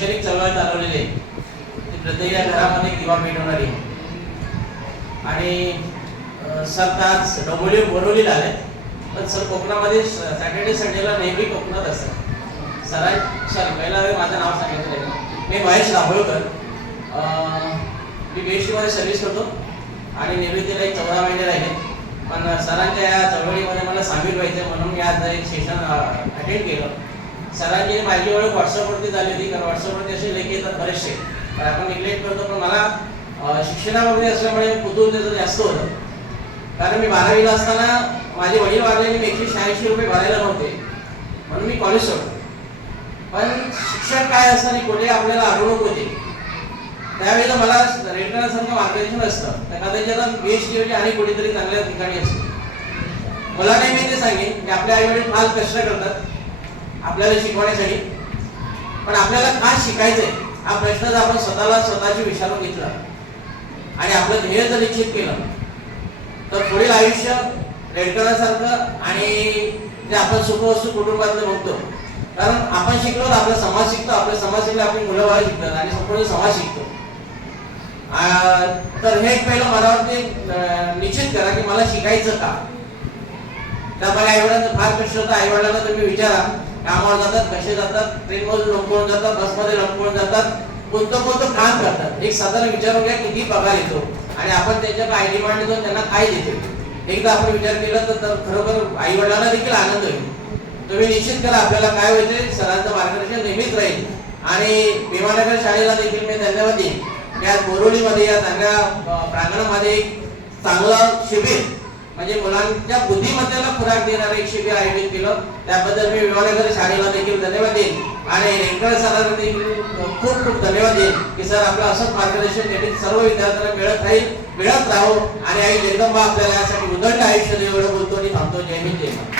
शैक्षणिक चळवळ चालवलेली आहे ती प्रत्येक घरामध्ये दिवा पेटवणारी आहे. आणि सर आज डोंबिवली बोरिवलीला आले, पण सर कोकणामध्ये सॅटर्डे संडेला नेहमी कोकणात असतात. सर पहिला माझं नाव सांगितलं आहे, मी महेश दाभोळकर. मी बीएसटीमध्ये सर्व्हिस करतो आणि निवृत्तीला एक 14 महिने राहिले. पण सरांच्या या चळवळीमध्ये मला सामील व्हायचं म्हणून मी आज एक सेशन अटेंड केलं. सरांची माझी ओळख व्हॉट्सअपवरती झाली होती, कारण व्हॉट्सअपवरती असे लेख येतात बरेचसे, पण आपण निग्लेक्ट करतो. पण मला शिक्षणामध्ये असल्यामुळे कुतूहल त्याचं जास्त होतं. कारण मी 12वीला असताना माझे वडील वारले, मी 186 रुपये भरायला नव्हते म्हणून मी कॉलेज सोडलो. पण शिक्षण काय असतं आणि कुठे आपल्याला अडवणूक होते, त्यावेळेला मला रेडकरांसारखं मार्गदर्शन असतं. तर कदाचित बीएसटी आणि कुठेतरी चांगल्या ठिकाणी असतं. मला नाही मी ते सांगेन की आपले आई वडील फार कष्ट करतात आपल्याला शिकवण्यासाठी, पण आपल्याला काय शिकायचंय हा प्रश्न जर आपण स्वतःची विचारून घेतला आणि आपलं ध्येय जर निश्चित केलं तर पुढील आयुष्य रेडकरांसारखं आणि जे आपण सुखवस्तू कुटुंबातलं बघतो. कारण आपण शिकलो तर आपला समाज शिकतो, आपल्या समाज शिकले आपली मुलं बाळ शिकतात आणि संपूर्ण समाज शिकतो. तर हे एक पहिलं मनावरती निश्चित करा की मला शिकायचं का. त्या बघा आईवडिलांचं फार कष्ट होतं. आईवडिलांना तुम्ही विचारा, कामावर जातात, कसे जातात, ट्रेनमधून लंपवून जातात, बसमध्ये लंपवून जातात, कोणतं काम करतात, एक साधारण विचारून घ्या किती पगार येतो आणि आपण त्याच्याकडे आय डिमांड देऊन त्यांना काय देतो. एकदा आपण विचार केला तर खरोखर आई वडिलांना देखील आनंद होईल. तुम्ही निश्चित करा आपल्याला काय व्हायचंय. सरांचं मार्गदर्शन नेहमीच राहील. आणि भीमानगर शाळेला देखील मी धन्यवाद देईन. या बोरिवलीमध्ये या चांगल्या प्रांगणामध्ये एक चांगलं शिबिर म्हणजे मुलांच्या बुद्धिमत्तेला खुराक देणारं एक शिबिर आयोजित केलं. त्याबद्दल मी भीमानगर शाळेला देखील धन्यवाद देईन आणि रेडकर सरांना देखील खूप खूप धन्यवाद देईन की सर आपलं असंच मार्गदर्शन नेहमी सर्व विद्यार्थ्यांना मिळत राहो आणि आई जगदंबा आपल्याला यासाठी उदंड आयुष्य देव एवढं बोलतो आणि थांबतो. जय हिंद, जय महाराष्ट्र.